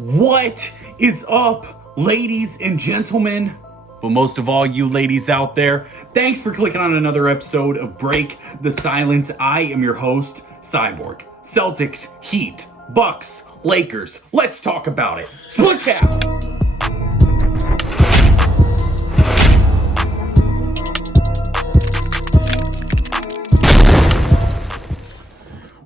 What is up, ladies and gentlemen? But most of all, you ladies out there, thanks for clicking on another episode of Break the Silence. I am your host, Cyborg. Celtics, Heat, Bucks, Lakers. Let's talk about it. Split out!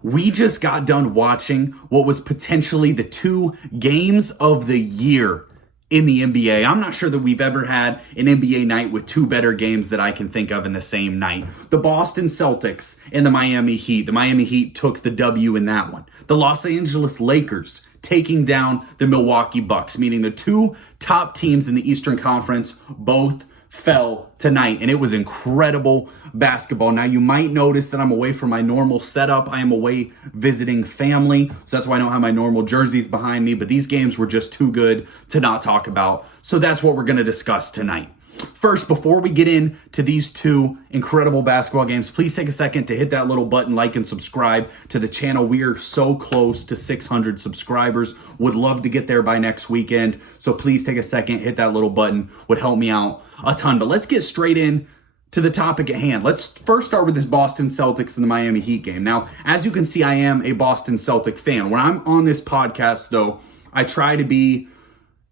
We just got done watching what was potentially the two games of the year in the NBA. I'm not sure that we've ever had an NBA night with two better games that I can think of in the same night. The Boston Celtics and the Miami Heat. The Miami Heat took the W in that one. The Los Angeles Lakers taking down the Milwaukie Bucks, meaning the two top teams in the Eastern Conference both fell tonight, and it was incredible basketball. Now, you might notice that I'm away from my normal setup. I am away visiting family, so that's why I don't have my normal jerseys behind me, but these games were just too good to not talk about, so that's what we're going to discuss tonight. First, before we get into these two incredible basketball games, please take a second to hit that little button, like and subscribe to the channel. We are so close to 600 subscribers. Would love to get there by next weekend. So please take a second, hit that little button. Would help me out a ton. But let's get straight in to the topic at hand. Let's first start with this Boston Celtics and the Miami Heat game. Now, as you can see, I am a Boston Celtic fan. When I'm on this podcast, though, I try to be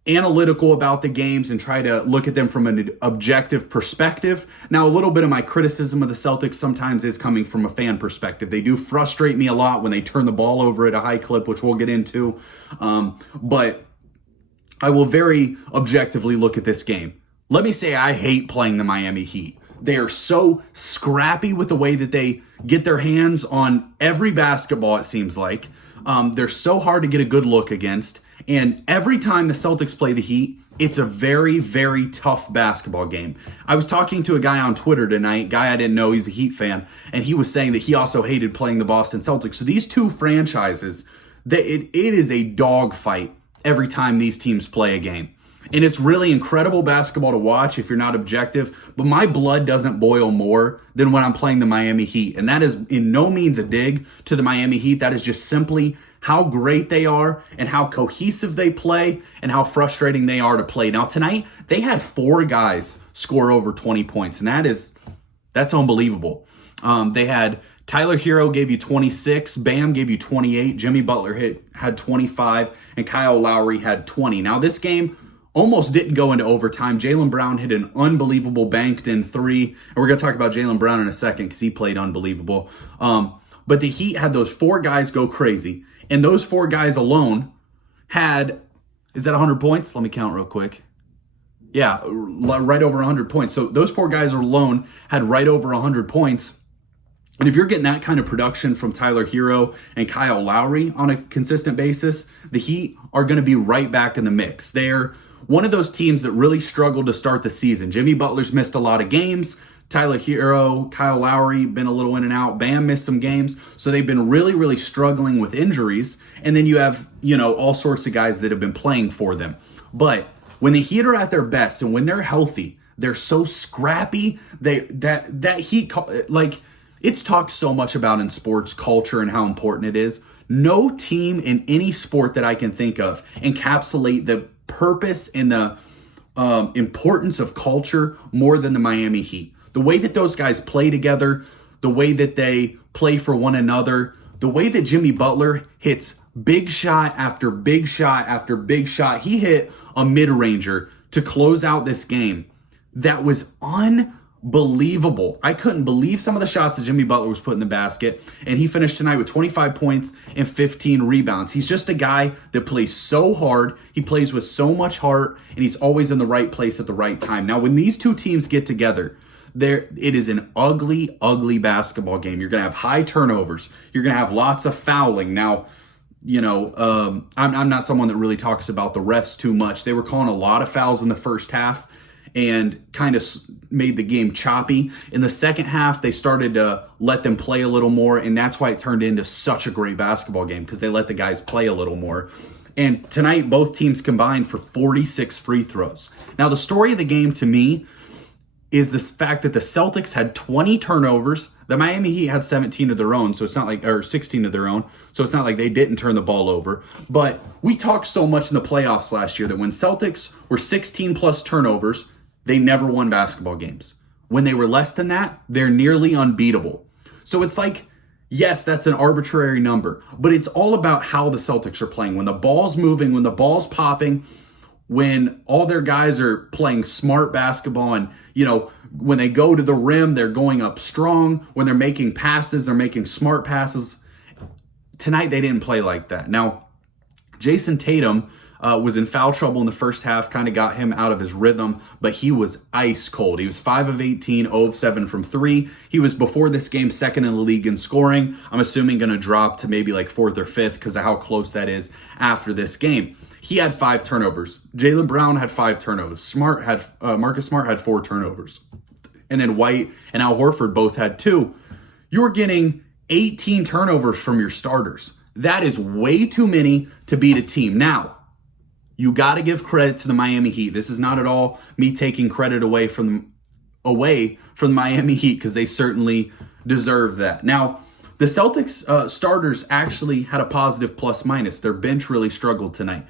analytical about the games and try to look at them from an objective perspective. Now, a little bit of my criticism of the Celtics sometimes is coming from a fan perspective. They do frustrate me a lot when they turn the ball over at a high clip, which we'll get into. But I will very objectively look at this game. Let me say I hate playing the Miami Heat. They are so scrappy with the way that they get their hands on every basketball, it seems like. They're so hard to get a good look against. And every time the Celtics play the Heat, it's a very, very tough basketball game. I was talking to a guy on Twitter tonight, guy I didn't know, he's a Heat fan, and he was saying that he also hated playing the Boston Celtics. So these two franchises, it is a dogfight every time these teams play a game. And it's really incredible basketball to watch if you're not objective, but my blood doesn't boil more than when I'm playing the Miami Heat. And that is in no means a dig to the Miami Heat. That is just simply how great they are and how cohesive they play and how frustrating they are to play. Now, tonight, they had four guys score over 20 points, and that's unbelievable. They had Tyler Herro gave you 26, Bam gave you 28, Jimmy Butler had 25, and Kyle Lowry had 20. Now, this game almost didn't go into overtime. Jaylen Brown hit an unbelievable banked-in three, and we're going to talk about Jaylen Brown in a second because he played unbelievable. But the Heat had those four guys go crazy. And those four guys alone had, is that 100 points? Let me count real quick. Yeah, right over 100 points. So those four guys alone had right over 100 points. And if you're getting that kind of production from Tyler Herro and Kyle Lowry on a consistent basis, the Heat are going to be right back in the mix. They're one of those teams that really struggled to start the season. Jimmy Butler's missed a lot of games. Tyler Herro, Kyle Lowry, been a little in and out. Bam missed some games. So they've been really, really struggling with injuries. And then you have, all sorts of guys that have been playing for them. But when the Heat are at their best and when they're healthy, they're so scrappy. That Heat, like, it's talked so much about in sports culture and how important it is. No team in any sport that I can think of encapsulate the purpose and the importance of culture more than the Miami Heat. The way that those guys play together, the way that they play for one another, the way that Jimmy Butler hits big shot after big shot after big shot. He hit a mid-ranger to close out this game. That was unbelievable. I couldn't believe some of the shots that Jimmy Butler was putting in the basket. And he finished tonight with 25 points and 15 rebounds. He's just a guy that plays so hard. He plays with so much heart, and he's always in the right place at the right time. Now, when these two teams get together, it is an ugly, ugly basketball game. You're going to have high turnovers. You're going to have lots of fouling. Now, I'm not someone that really talks about the refs too much. They were calling a lot of fouls in the first half and kind of made the game choppy. In the second half, they started to let them play a little more, and that's why it turned into such a great basketball game, because they let the guys play a little more. And tonight, both teams combined for 46 free throws. Now, the story of the game to me is the fact that the Celtics had 20 turnovers. The Miami Heat had 17 of their own, so it's not like, or 16 of their own, so it's not like they didn't turn the ball over. But we talked so much in the playoffs last year that when Celtics were 16 plus turnovers, they never won basketball games. When they were less than that, they're nearly unbeatable. So it's like, yes, that's an arbitrary number, but it's all about how the Celtics are playing. When the ball's moving, when the ball's popping, when all their guys are playing smart basketball and, when they go to the rim, they're going up strong. When they're making passes, they're making smart passes. Tonight, they didn't play like that. Now, Jayson Tatum was in foul trouble in the first half, kind of got him out of his rhythm, but he was ice cold. He was 5 of 18, 0 of 7 from 3. He was, before this game, second in the league in scoring. I'm assuming going to drop to maybe like 4th or 5th because of how close that is after this game. He had 5 turnovers. Jaylen Brown had 5 turnovers. Marcus Smart had 4 turnovers. And then White and Al Horford both had 2. You're getting 18 turnovers from your starters. That is way too many to beat a team. Now, you got to give credit to the Miami Heat. This is not at all me taking credit away from the Miami Heat because they certainly deserve that. Now, the Celtics starters actually had a positive plus minus. Their bench really struggled tonight.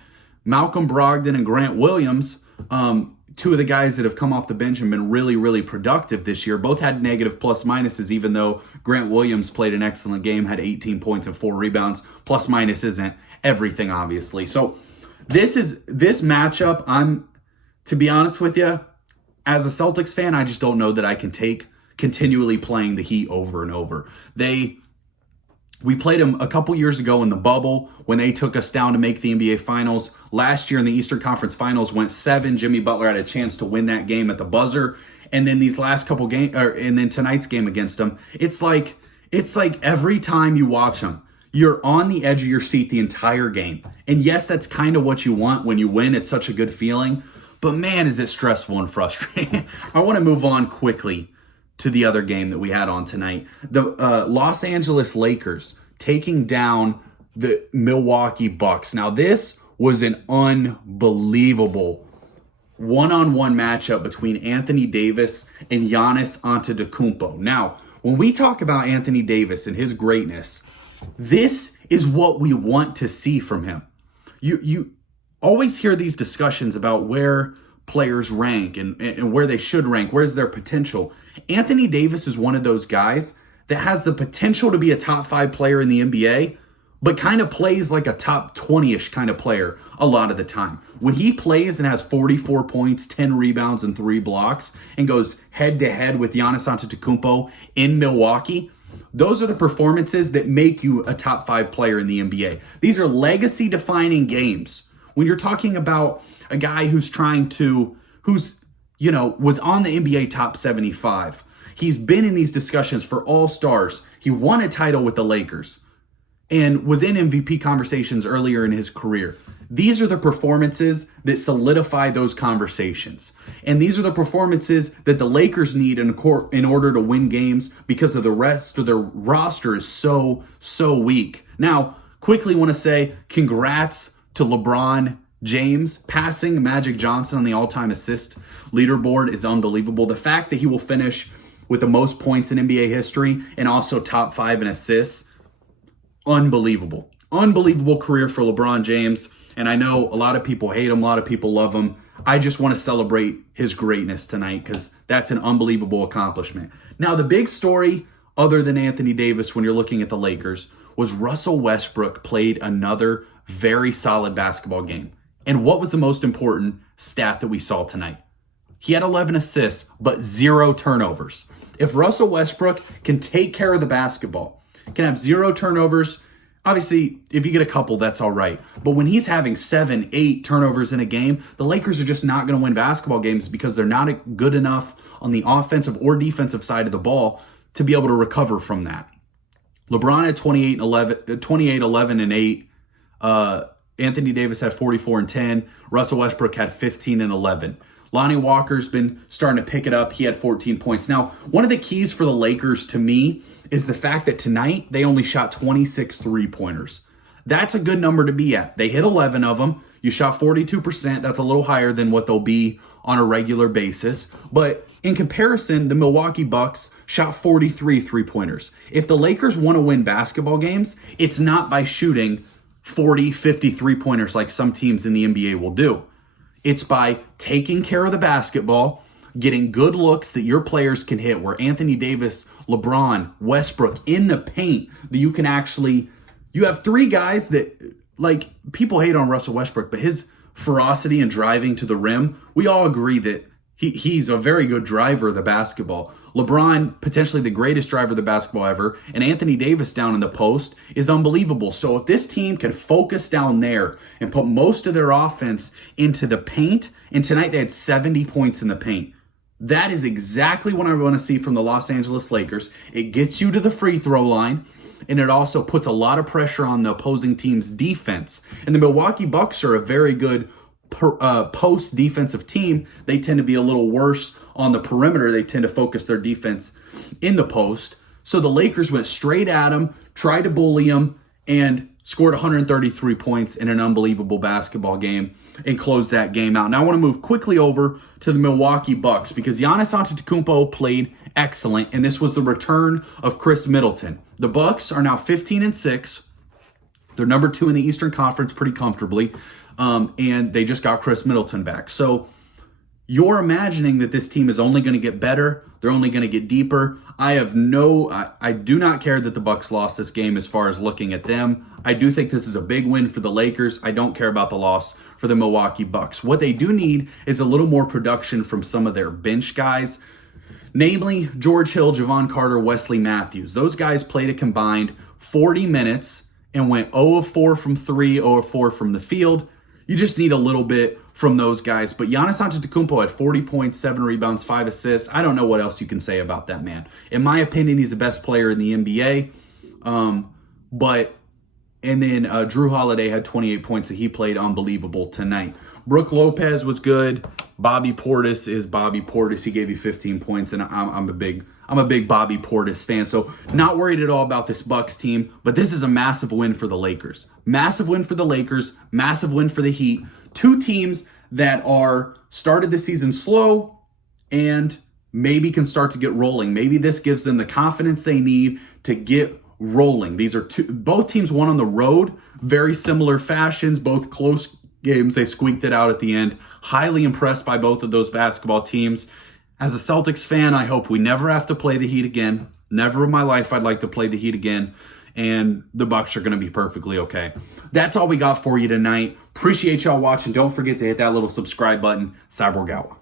Malcolm Brogdon and Grant Williams, 2 of the guys that have come off the bench and been really, really productive this year, both had negative plus minuses, even though Grant Williams played an excellent game, had 18 points and 4 rebounds. Plus minus isn't everything, obviously. So this matchup, to be honest with you, as a Celtics fan, I just don't know that I can take continually playing the Heat over and over. We played them a couple years ago in the bubble when they took us down to make the NBA Finals. Last year in the Eastern Conference Finals, went 7. Jimmy Butler had a chance to win that game at the buzzer. And then these last couple games, and then tonight's game against them, it's like every time you watch them, you're on the edge of your seat the entire game. And yes, that's kind of what you want when you win. It's such a good feeling. But man, is it stressful and frustrating. I want to move on quickly to the other game that we had on tonight. The Los Angeles Lakers taking down the Milwaukee Bucks. Now, this was an unbelievable one-on-one matchup between Anthony Davis and Giannis Antetokounmpo. Now, when we talk about Anthony Davis and his greatness, this is what we want to see from him. You always hear these discussions about where players rank and where they should rank, where's their potential. Anthony Davis is one of those guys that has the potential to be a top 5 player in the NBA, but kind of plays like a top 20-ish kind of player a lot of the time. When he plays and has 44 points, 10 rebounds, and 3 blocks, and goes head-to-head with Giannis Antetokounmpo in Milwaukee, those are the performances that make you a top 5 player in the NBA. These are legacy-defining games. When you're talking about a guy who's was on the NBA top 75. He's been in these discussions for All-Stars. He won a title with the Lakers and was in MVP conversations earlier in his career. These are the performances that solidify those conversations. And these are the performances that the Lakers need in order to win games because of the rest of their roster is so weak. Now, quickly want to say congrats to LeBron James. Passing Magic Johnson on the all-time assist leaderboard is unbelievable. The fact that he will finish with the most points in NBA history and also top 5 in assists, unbelievable. Unbelievable career for LeBron James. And I know a lot of people hate him, a lot of people love him. I just want to celebrate his greatness tonight because that's an unbelievable accomplishment. Now, the big story, other than Anthony Davis when you're looking at the Lakers, was Russell Westbrook played another very solid basketball game. And what was the most important stat that we saw tonight? He had 11 assists, but 0 turnovers. If Russell Westbrook can take care of the basketball, can have 0 turnovers, obviously, if you get a couple, that's all right. But when he's having 7, 8 turnovers in a game, the Lakers are just not going to win basketball games because they're not good enough on the offensive or defensive side of the ball to be able to recover from that. LeBron had 28, 11, and 8. Anthony Davis had 44 and 10. Russell Westbrook had 15 and 11. Lonnie Walker's been starting to pick it up. He had 14 points. Now, one of the keys for the Lakers to me is the fact that tonight they only shot 26 three-pointers. That's a good number to be at. They hit 11 of them. You shot 42%. That's a little higher than what they'll be on a regular basis. But in comparison, the Milwaukee Bucks shot 43 three-pointers. If the Lakers want to win basketball games, it's not by shooting 40, 50 three-pointers like some teams in the NBA will do. It's by taking care of the basketball, getting good looks that your players can hit, where Anthony Davis, LeBron, Westbrook in the paint, that you can actually, you have three guys that, like, people hate on Russell Westbrook, but his ferocity and driving to the rim, we all agree that he's a very good driver of the basketball. LeBron, potentially the greatest driver of the basketball ever, and Anthony Davis down in the post is unbelievable. So if this team can focus down there and put most of their offense into the paint, and tonight they had 70 points in the paint, that is exactly what I want to see from the Los Angeles Lakers. It gets you to the free throw line, and it also puts a lot of pressure on the opposing team's defense. And the Milwaukee Bucks are a very good post defensive team. They tend to be a little worse on the perimeter. They tend to focus their defense in the post. So the Lakers went straight at them, tried to bully them, and scored 133 points in an unbelievable basketball game and closed that game out. Now I want to move quickly over to the Milwaukee Bucks because Giannis Antetokounmpo played excellent, and this was the return of Khris Middleton. The Bucks are now 15-6. They're number 2 in the Eastern Conference pretty comfortably, and they just got Khris Middleton back. So you're imagining that this team is only going to get better. They're only going to get deeper. I do not care that the Bucks lost this game as far as looking at them. I do think this is a big win for the Lakers. I don't care about the loss for the Milwaukee Bucks. What they do need is a little more production from some of their bench guys, namely George Hill, Javon Carter, Wesley Matthews. Those guys played a combined 40 minutes and went 0 of 4 from 3, 0 of 4 from the field. You just need a little bit from those guys. But Giannis Antetokounmpo had 40 points, 7 rebounds, 5 assists. I don't know what else you can say about that man. In my opinion, he's the best player in the NBA. And then Jrue Holiday had 28 points, and he played unbelievable tonight. Brook Lopez was good. Bobby Portis is Bobby Portis. He gave you 15 points, and I'm a big Bobby Portis fan. So not worried at all about this Bucks team, but this is a massive win for the Lakers. Massive win for the Lakers, massive win for the Heat. Two teams that are started the season slow and maybe can start to get rolling. Maybe this gives them the confidence they need to get rolling. These are both teams won on the road, very similar fashions, both close games. They squeaked it out at the end. Highly impressed by both of those basketball teams. As a Celtics fan, I hope we never have to play the Heat again. Never in my life I'd like to play the Heat again. And the Bucks are going to be perfectly okay. That's all we got for you tonight. Appreciate y'all watching. Don't forget to hit that little subscribe button. Cyborg out.